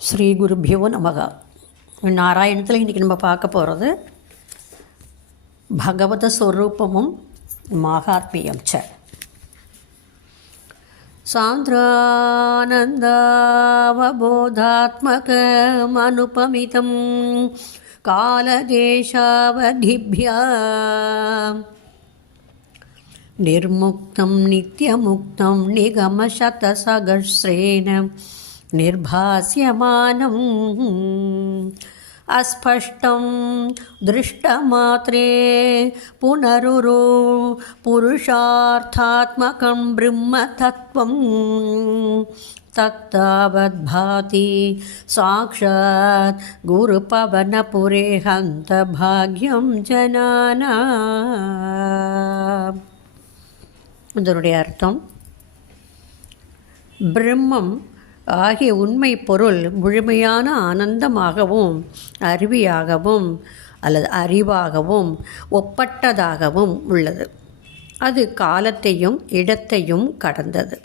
ஸ்ரீ குருபியோ நமக. நாராயணத்தில் இன்றைக்கி நம்ம பார்க்க போகிறது பகவத ஸ்வரூபமும் மகாத்மியம் ச. சாந்திரானந்தாவபோதாத்மகமனுபமிதம் காலதேசாவதிभ्यां நிர்முக்தம் நித்யமுக்தம் நிகமசதசகஸ்ரேன निर्भास्यमानम् अस्पष्टं दृष्टमात्रे पुनरुरु पुरुषार्थात्मकं ब्रह्मतत्त्वं तत्तावद्भाति साक्षात् गुरुपवनपुरे हन्तभाग्यं जनानाम्. இதனுடைய அர்த்தம், பிரம்மம் ஆகிய உண்மை பொருள் முழுமையான ஆனந்தமாகவும் அருவியாகவும் அல்லது அறிவாகவும் ஒப்பட்டதாகவும் உள்ளது. அது காலத்தையும் இடத்தையும் கடந்தது.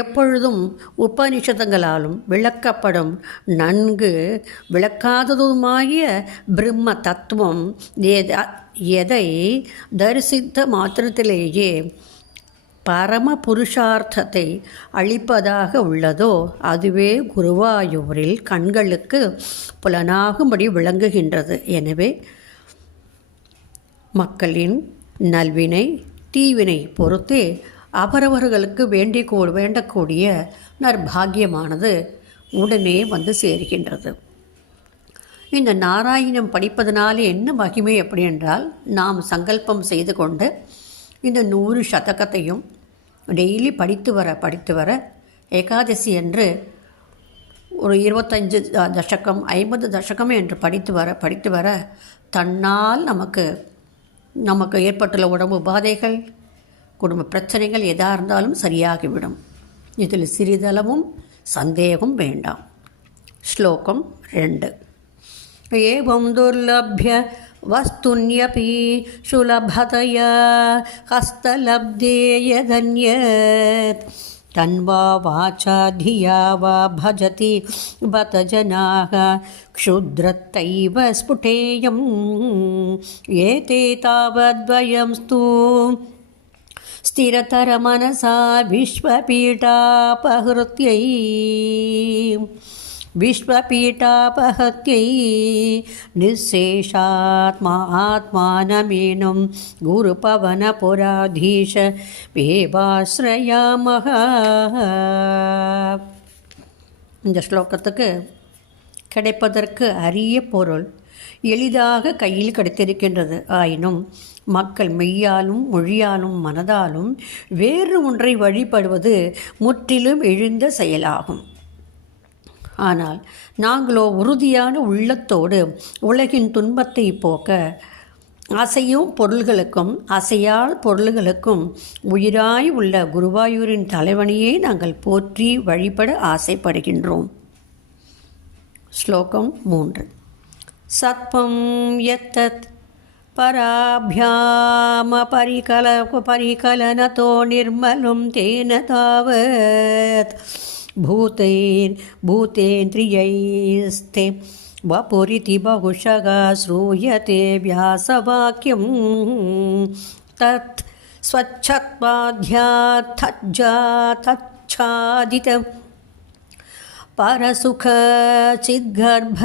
எப்பொழுதும் உபனிஷதங்களாலும் விளக்கப்படும் நன்கு விளக்காததுமாகிய பிரம்ம தத்துவம் எதை தரிசித்த மாத்திரத்திலேயே பரம புருஷார்த்தத்தை அளிப்பதாக உள்ளதோ அதுவே குருவாயூரில் கண்களுக்கு புலனாகும்படி விளங்குகின்றது. எனவே மக்களின் நல்வினை தீவினை பொறுத்தே அவரவர்களுக்கு வேண்டக்கூடிய நற்பாகியமானது உடனே வந்து சேர்கின்றது. இந்த நாராயணம் படிப்பதனாலே என்ன மகிமை எப்படி என்றால், நாம் சங்கல்பம் செய்து கொண்டு இந்த 100 சதகத்தையும் டெய்லி படித்து வர ஏகாதசி என்று ஒரு 25 தசகம் 50 தசகம் என்று படித்து வர தன்னால் நமக்கு ஏற்பட்டுள்ள உடம்பு உபாதைகள் குடும்ப பிரச்சனைகள் எதாக இருந்தாலும் சரியாகிவிடும். இதில் சிறிதளவும் சந்தேகம் வேண்டாம். ஸ்லோகம் 2. ஏவம் துர்லப்ய வஸ்துன்யபி சுலபதயா ஹஸ்தலப்தே யதன்யத் தன்வா வாசா தியா வா பஜதி பத ஜனாக க்ஷுத்ரத்தைவ ஸ்புடேயம் ஏதே தாவத்வயம் ஸ்து ஸ்திரதர மனசா விஸ்வபீட்டாபஹத்யை நிசேஷாத்மாத்மானமேனும் குருபவனபுராதீஷ வேவாஸ்ரயாமஹ. இந்த ஸ்லோகத்துக்கு கிடைப்பதற்கு அரிய பொருள் எளிதாக கையில் கிடைத்திருக்கின்றது. ஆயினும் மக்கள் மெய்யாலும் மொழியாலும் மனதாலும் வேறு ஒன்றை வழிபடுவது முற்றிலும் இழிந்த செயலாகும். ஆனால் நாங்களோ உறுதியான உள்ளத்தோடு உலகின் துன்பத்தை போக்க அசையும் பொருள்களுக்கும் அசையாத பொருள்களுக்கும் உயிராய் உள்ள குருவாயூரின் தலைவனையே நாங்கள் போற்றி வழிபட ஆசைப்படுகின்றோம். ஸ்லோகம் 3. சத்வம் யத்தத் பராபியாம பரிகலனதோ நிர்மலும் தேன தாவத் பூதேந்திரியைஸ்தே வபுரிதி பகுஷக ஸ்ரூயதே வியாசவாக்கியம் தத் ஸ்வச்சத்வாத்யாத்சாதித பரசுக சித்கர்ப்ப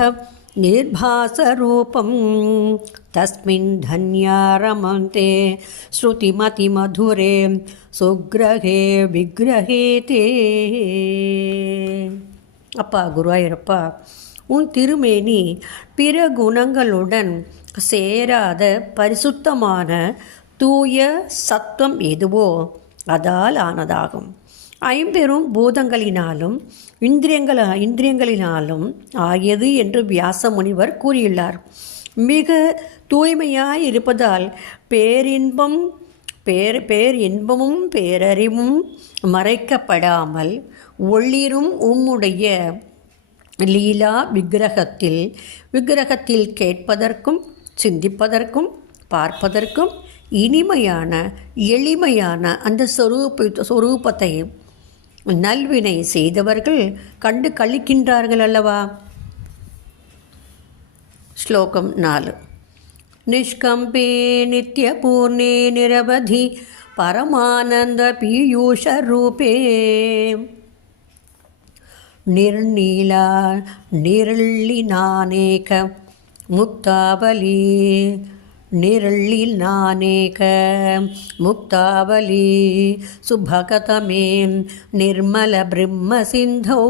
நிர்பாசரூபம் தஸ்மின் தன்யா ரமந்தே ஸ்ருதிமதிமதுரே சுக்ரஹே விக்ரஹே தே. அப்பா குருவாயூரப்பா, உன் திருமேனி பிற குணங்களுடன் சேராத பரிசுத்தமான தூய சத்துவம் எதுவோ அதால் ஆனதாகும். ஐம்பெரும் பூதங்களினாலும் இந்திரியங்களினாலும் ஆகியது என்று வியாச முனிவர் கூறியுள்ளார். மிக தூய்மையாய் இருப்பதால் பேரின்பமும் பேரறிவும் மறைக்கப்படாமல் ஒளிரும் உம்முடைய லீலா விக்கிரகத்தில் கேட்பதற்கும் சிந்திப்பதற்கும் பார்ப்பதற்கும் இனிமையான எளிமையான அந்த சொரூபத்தை நல்வினை செய்தவர்கள் கண்டு கழிக்கின்றார்கள் அல்லவா. ஸ்லோகம் 4. நிஷ்கம்பே நித்யபூர்ணே நிரவதி பரமானந்த பீயூஷ ரூபே நிர்நீலா நிரள்ளினானேக முக்தாவலி நிரள்ளினானேக முக்தாவலி சுபகதமே நிர்மல பிரம்ம சிந்தோ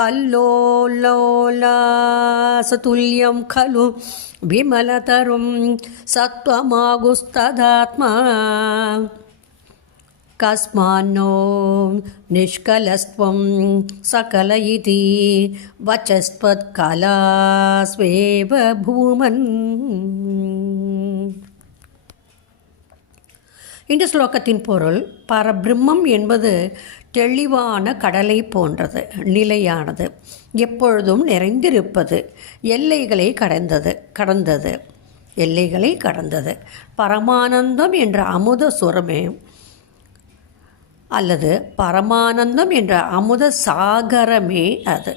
கல்லோலோலாசதுல்யம் खलु विमलतरुं सत्त्वमागुस्तदात्मा कस्मान्नो निष्कलस्त्वं सकल इति वचस्त्वत्कलास्वेव भूमन्. இந்த ஸ்லோகத்தின் பொருள், பரபிரம்மம் என்பது தெளிவான கடலை போன்றது, நிலையானது, எப்பொழுதும் நிறைந்திருப்பது, எல்லைகளை கடந்தது எல்லைகளை கடந்தது. பரமானந்தம் என்ற அமுத சுரமே அல்லது பரமானந்தம் என்ற அமுத சாகரமே அது.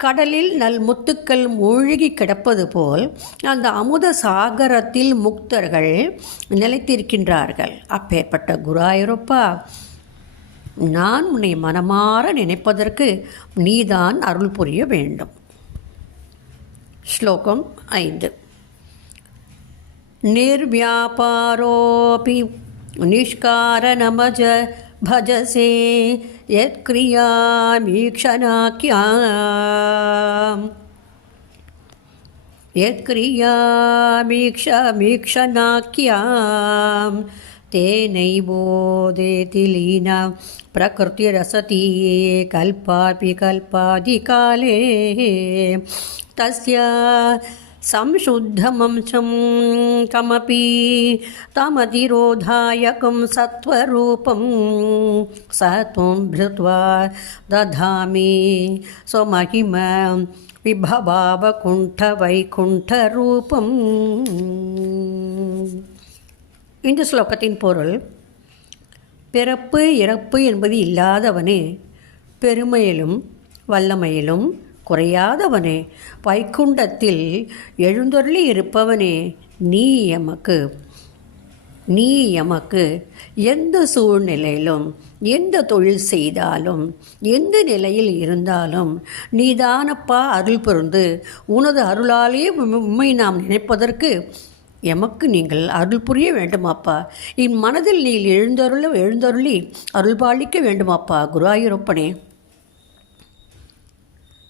கடலில் முத்துக்கள் மூழ்கி கிடப்பது போல் அந்த அமுத சாகரத்தில் முக்தர்கள் நிலைத்திருக்கின்றார்கள். அப்பேற்பட்ட குருவாயூரப்பா, நான் உன்னை மனமாற நினைப்பதற்கு நீதான் அருள் புரிய வேண்டும். ஸ்லோகம் 5. நிர்வியாபாரோபி நிஷ்காரணமஜ भजसे यत्क्रियामीक्षणाख्यां तेनैवोदेति लीना प्रकृतिरसति कल्पापि कल्पादिकाले तस्य संशुद्धमंशं कमपि तमतिरोधायकं सत्वरूपं सत्वं भृत्वा दधामि स्वमहिम விபவாவகுண்டவைகுண்டரூபம். இந்த ஸ்லோகத்தின் பொருள், பிறப்பு இறப்பு என்பது இல்லாதவனே, பெருமையிலும் வல்லமையிலும் குறையாதவனே, வைகுண்டத்தில் எழுந்தருளி இருப்பவனே, நீ எமக்கு எந்த சூழ்நிலையிலும், எந்த தொழில் செய்தாலும், எந்த நிலையில் இருந்தாலும் நீதானப்பா அருள் புரிந்து, உனது அருளாலே உண்மை நாம் நினைப்பதற்கு எமக்கு நீங்கள் அருள் புரிய வேண்டுமாப்பா. என் மனதில் நீ எழுந்தருளி அருள்பாலிக்க வேண்டுமாப்பா குருவாயூரப்பனே.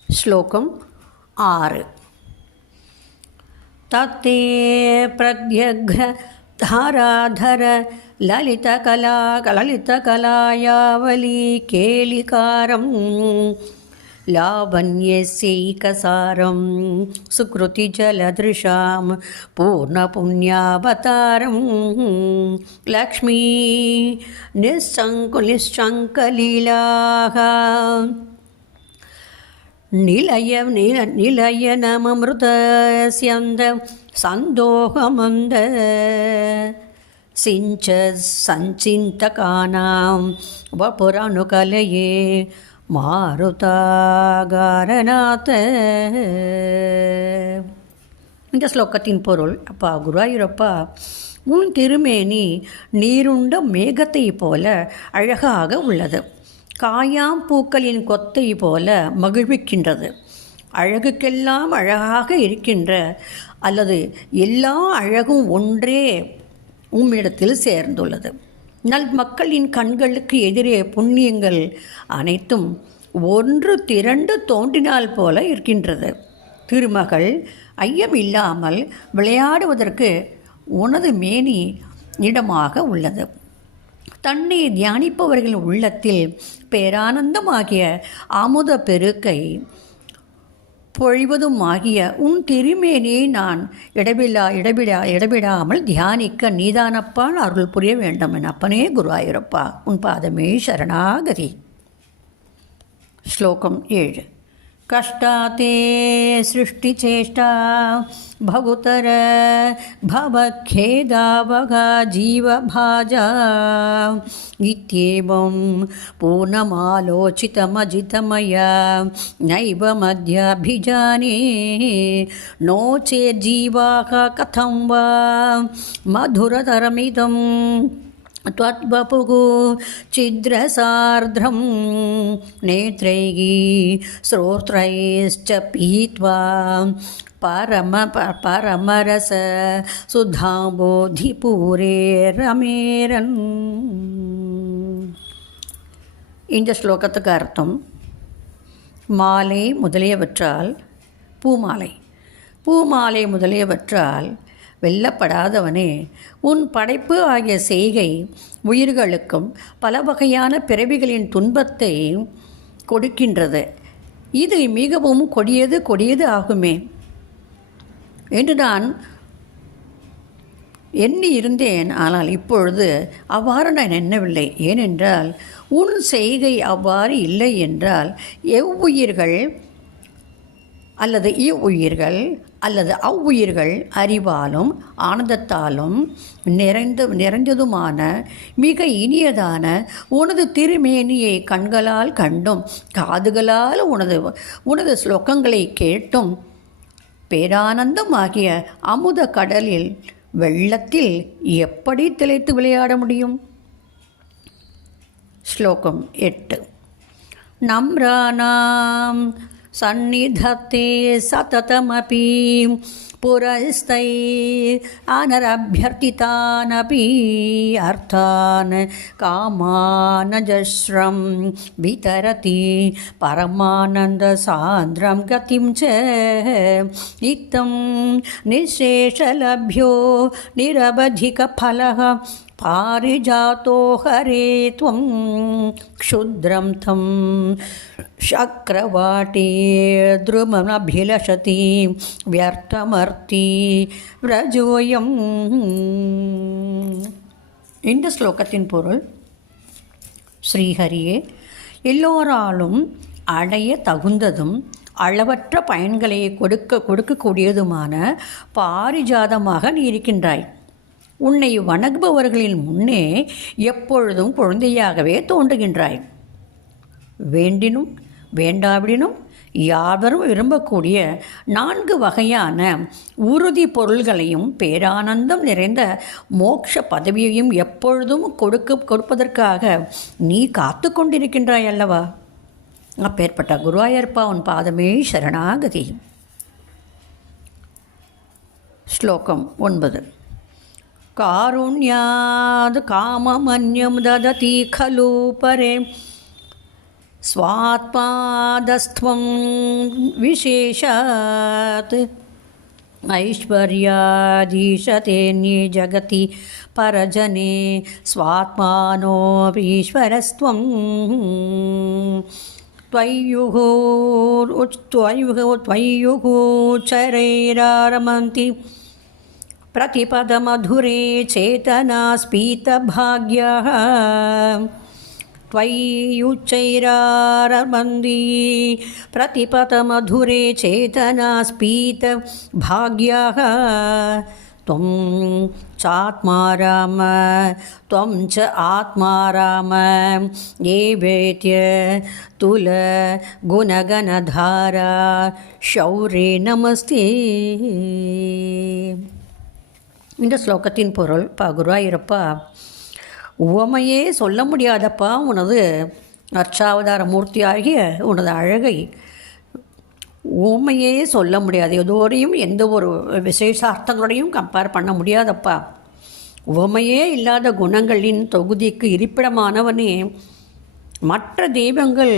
ஸ்லோகம் 6. தத்தே பிரத்யக்ர தாராதர லலிதகலாயாவலி கேலிகாரம் லாவண்யசைகசாரம் சுக்ருதி ஜலதிருஷாம் பூர்ணபுண்ணியாவதாரம் லக்ஷ்மீ நிஷ்சங்கலீலாக நிலயனமமிருதஸ்யந்த சந்தோகமந்த சிஞ்ச சஞ்சிந்தகானாம் வபுரனுகலயே மாருதாகாரநாத. இந்த ஸ்லோகத்தின் பொருள், அப்பா குருவாயூரப்பா, உன் திருமேனி நீருண்ட மேகத்தை போல அழகாக உள்ளது. காயாம் பூக்களின் கொத்தை போல மகிழ்விக்கின்றது. அழகுக்கெல்லாம் அழகாக இருக்கின்ற அல்லது எல்லா அழகும் ஒன்றே உம்மிடத்தில் சேர்ந்துள்ளது. மக்களின் கண்களுக்கு எதிரே புண்ணியங்கள் அனைத்தும் ஒன்று திரண்டு தோன்றினால் போல இருக்கின்றது. திருமகள் ஐயமில்லாமல் விளையாடுவதற்கு உனது மேனி இடமாக உள்ளது. தன்னை தியானிப்பவர்கள் உள்ளத்தில் பேரானந்தமாகிய அமுத பெருக்கை பொழிவதுமாகிய உன் திருமேனியை நான் இடவிடாமல் தியானிக்க நீதானப்பால் அருள் புரிய வேண்டும் என் அப்பனே குருவாயூரப்பா, உன் பாதமே சரணாகதி. ஸ்லோகம் 7. कष्टाते सृष्टिचेष्टा बहुतर भवखेदावगा जीवभाजा इत्येवं पूर्णमालोचितमजितमया नैवमद्याभिजाने नो चेज्जीवाः कथं वा मधुरतरमिदं त्वद्वपुः छिद्रसार्द्रं नेत्रैः श्रोत्रैश्च पीत्वा परमरस सुधाம்போधिपूरे रमेरन्. இந்த ஸ்லோகத்துக்கு அர்த்தம், மாலை முதலியவற்றால் பூமாலை, பூமாலை முதலியவற்றால் வெல்லப்படாதவனே, உன் படைப்பு ஆகிய செய்கை உயிர்களுக்கும் பல வகையான பிறவிகளின் துன்பத்தை கொடுக்கின்றது. இது மிகவும் கொடியது ஆகுமே என்று நான் எண்ணி இருந்தேன். ஆனால் இப்பொழுது அவ்வாறு நான் எண்ணவில்லை. ஏனென்றால் உன் செய்கை அவ்வாறு இல்லை என்றால் எவ்வுயிர்கள் அல்லது இவ்வுயிர்கள் அல்லது அவ்வுயிர்கள் அறிவாலும் ஆனந்தத்தாலும் நிறைந்ததுமான மிக இனியதான உனது திருமேனியை கண்களால் கண்டும் காதுகளால் உனது ஸ்லோகங்களை கேட்டும் பேரானந்தம் ஆகிய அமுத கடலில் வெள்ளத்தில் எப்படி திளைத்து விளையாட முடியும்? ஸ்லோகம் 8. நம்ராணாம் சந்நிதத்தே சததமபி புரஸ்தை அனரபியர்த்திதானபி அர்த்தான் காமானஜஸ்ரம் விதரதி பரமானந்த சாந்திரம் கதிம் ச இத்தம் நிசேஷலப்யோ நிரவதிக பலஹ பாரிஜாதோ ஹரே த்வம் க்ஷுத்ரம் தம் சக்ரவாட்டே த்ருமமபிலஷதி வியர்த்தமர்த்தி விரஜோயம். இந்த ஸ்லோகத்தின் பொருள், ஸ்ரீஹரியே, எல்லோராலும் அடைய தகுந்ததும் அளவற்ற பயன்களை கொடுக்கக்கூடியதுமான பாரிஜாதமாக நீ இருக்கின்றாய். உன்னை வணங்குபவர்களின் முன்னே எப்பொழுதும் குழந்தையாகவே தோன்றுகின்றாய். வேண்டினும் வேண்டாவிடினும் யாவரும் விரும்பக்கூடிய 4 வகையான உறுதி பொருள்களையும் பேரானந்தம் நிறைந்த மோட்ச பதவியையும் எப்பொழுதும் கொடுப்பதற்காக நீ காத்து கொண்டிருக்கின்றாய் அல்லவா? அப்பேற்பட்ட குருவாயூரப்பா, உன் பாதமே சரணாகதி. ஸ்லோகம் 9. காருண்யாத் காமமன்யம் தததி खलु परे स्वात्मादस्त्वं विशेषात् ऐश्वर्याधीशतेऽन्ये जगति परजने स्वात्मानोऽपीश्वरस्त्वं त्वय्युगोचरैरारमन्ति प्रतिपदमधुरे चेतनास्पीतभाग्यः त्वय्युच्चैरारमन्ति प्रतिपदमधुरे चेतनास्पीतभाग्यः त्वं चात्माराम त्वं च आत्माराम एवेत्य तुल गुणगणधारा शौरे नमस्ते. இந்த ஸ்லோகத்தின் பொருள், குருவாயூரப்பா, உவமையே சொல்ல முடியாதப்பா உனது அர்ச்சாவதார மூர்த்தியாகிய உனது அழகை உவமையே சொல்ல முடியாது. எதோடையும் எந்த ஒரு விசேஷார்த்தங்களோடையும் கம்பேர் பண்ண முடியாதப்பா. உவமையே இல்லாத குணங்களின் தொகுதிக்கு இருப்பிடமானவனே, மற்ற தெய்வங்கள்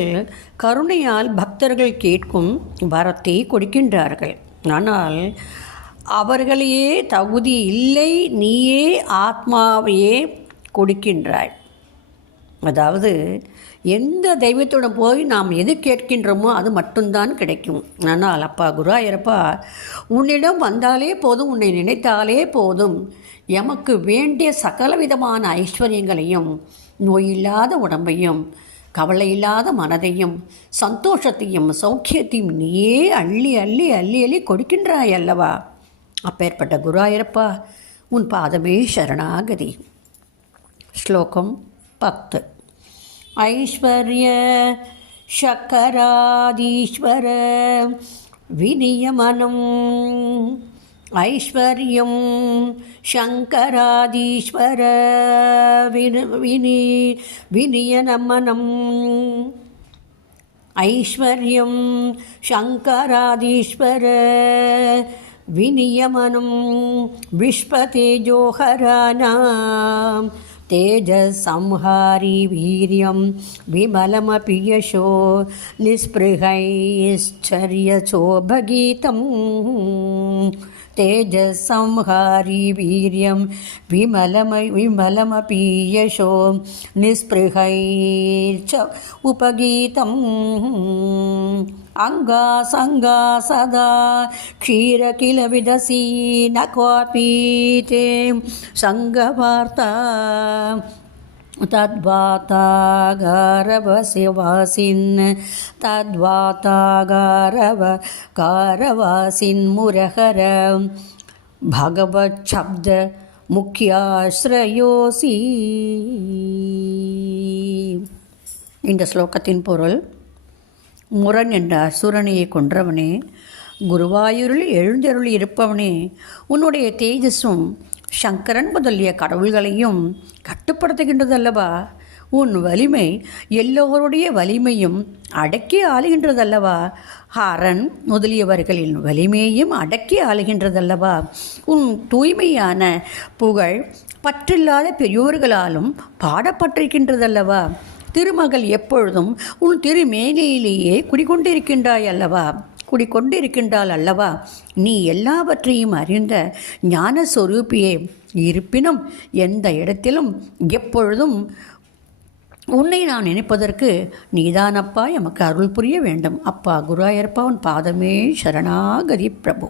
கருணையால் பக்தர்கள் கேட்கும் வரத்தை கொடுக்கின்றார்கள். ஆனால் அவர்களையே தகுதி இல்லை, நீயே ஆத்மாவையே கொடுக்கின்றாய். அதாவது எந்த தெய்வத்துடன் போய் நாம் எது கேட்கின்றோமோ அது மட்டும்தான் கிடைக்கும். ஆனால் அப்பா குருவாயூரப்பா, உன்னிடம் வந்தாலே போதும், உன்னை நினைத்தாலே போதும், எமக்கு வேண்டிய சகல விதமான ஐஸ்வர்யங்களையும் நோயில்லாத உடம்பையும் கவலையில்லாத மனதையும் சந்தோஷத்தையும் சௌக்கியத்தையும் நீயே அள்ளி அள்ளி அள்ளி அள்ளி கொடுக்கின்றாய் அல்லவா. அப்பேற்பட்ட குருவாயூரப்பா உன் பாதமே சரணாகதி. ஸ்லோகம் 10. ஐஸ்வர்ய சக்கராதீஸ்வர விநியமனம் ஐஸ்வர்யம் சங்கராதீஸ்வர விநியமனம் ஐஸ்வர்யம் சங்கராதீஸ்வர விநியமனம் விஸ்வதேஜோஹராணாம் तेजसंहारी वीर्यं विमलमपि यशो निःस्पृहैश्चर्यशोभगीतं तेजसंहारी वीर्यं विमलमपि यशो निःस्पृहैश्च उपगीतम् अंगासंगा सदा क्षीरकिल विदसी न क्वापि ते संगवार्ता तद्वातागारवसिन् तद्वातागारवकारवासिन् मुरहर भगवच्छब्द मुख्याश्रयोसी. இந்த ஸ்லோகத்தின் பொருள்: முரண் என்ற அசுரனையை கொன்றவனே, குருவாயூரில் எழுந்தருளி இருப்பவனே, உன்னுடைய தேஜஸும் சங்கரன் முதலிய கடவுள்களையும் கட்டுப்படுத்துகின்றதல்லவா. உன் வலிமை எல்லோருடைய வலிமையும் அடக்கி ஆளுகின்றதல்லவா. ஹரன் முதலியவர்களின் வலிமையையும் அடக்கி ஆளுகின்றதல்லவா. உன் தூய்மையான புகழ் பற்றில்லாத பெரியோர்களாலும் பாடப்பட்டிருக்கின்றதல்லவா. திருமகள் எப்பொழுதும் உன் திருமேனியிலேயே குடிக்கொண்டிருக்கின்றாள் அல்லவா. நீ எல்லாவற்றையும் அறிந்த ஞானஸ்வரூபியே. இருப்பினும் எந்த இடத்திலும் எப்பொழுதும் உன்னை நான் நினைப்பதற்கு நீதானப்பா எமக்கு அருள் புரிய வேண்டும். அப்பா குருவாயூரப்பா உன் பாதமே சரணாகதி பிரபு.